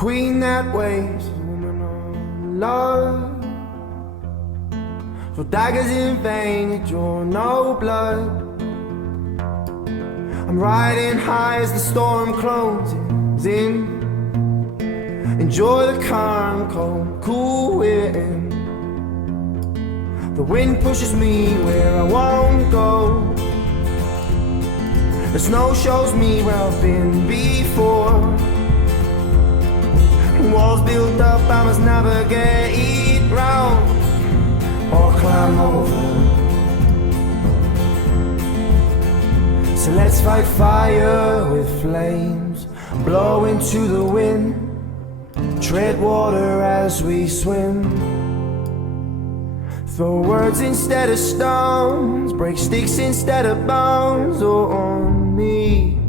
queen that waits, a woman on love. So daggers in vain, you draw no blood. I'm riding high as the storm closes in. Enjoy the calm, cold, cool wind. The wind pushes me where I won't go. The snow shows me where I've been before. Walls built up, I must navigate round or climb over. So let's fight fire with flames, blow into the wind, tread water as we swim. Throw words instead of stones, break sticks instead of bones. Oh, on me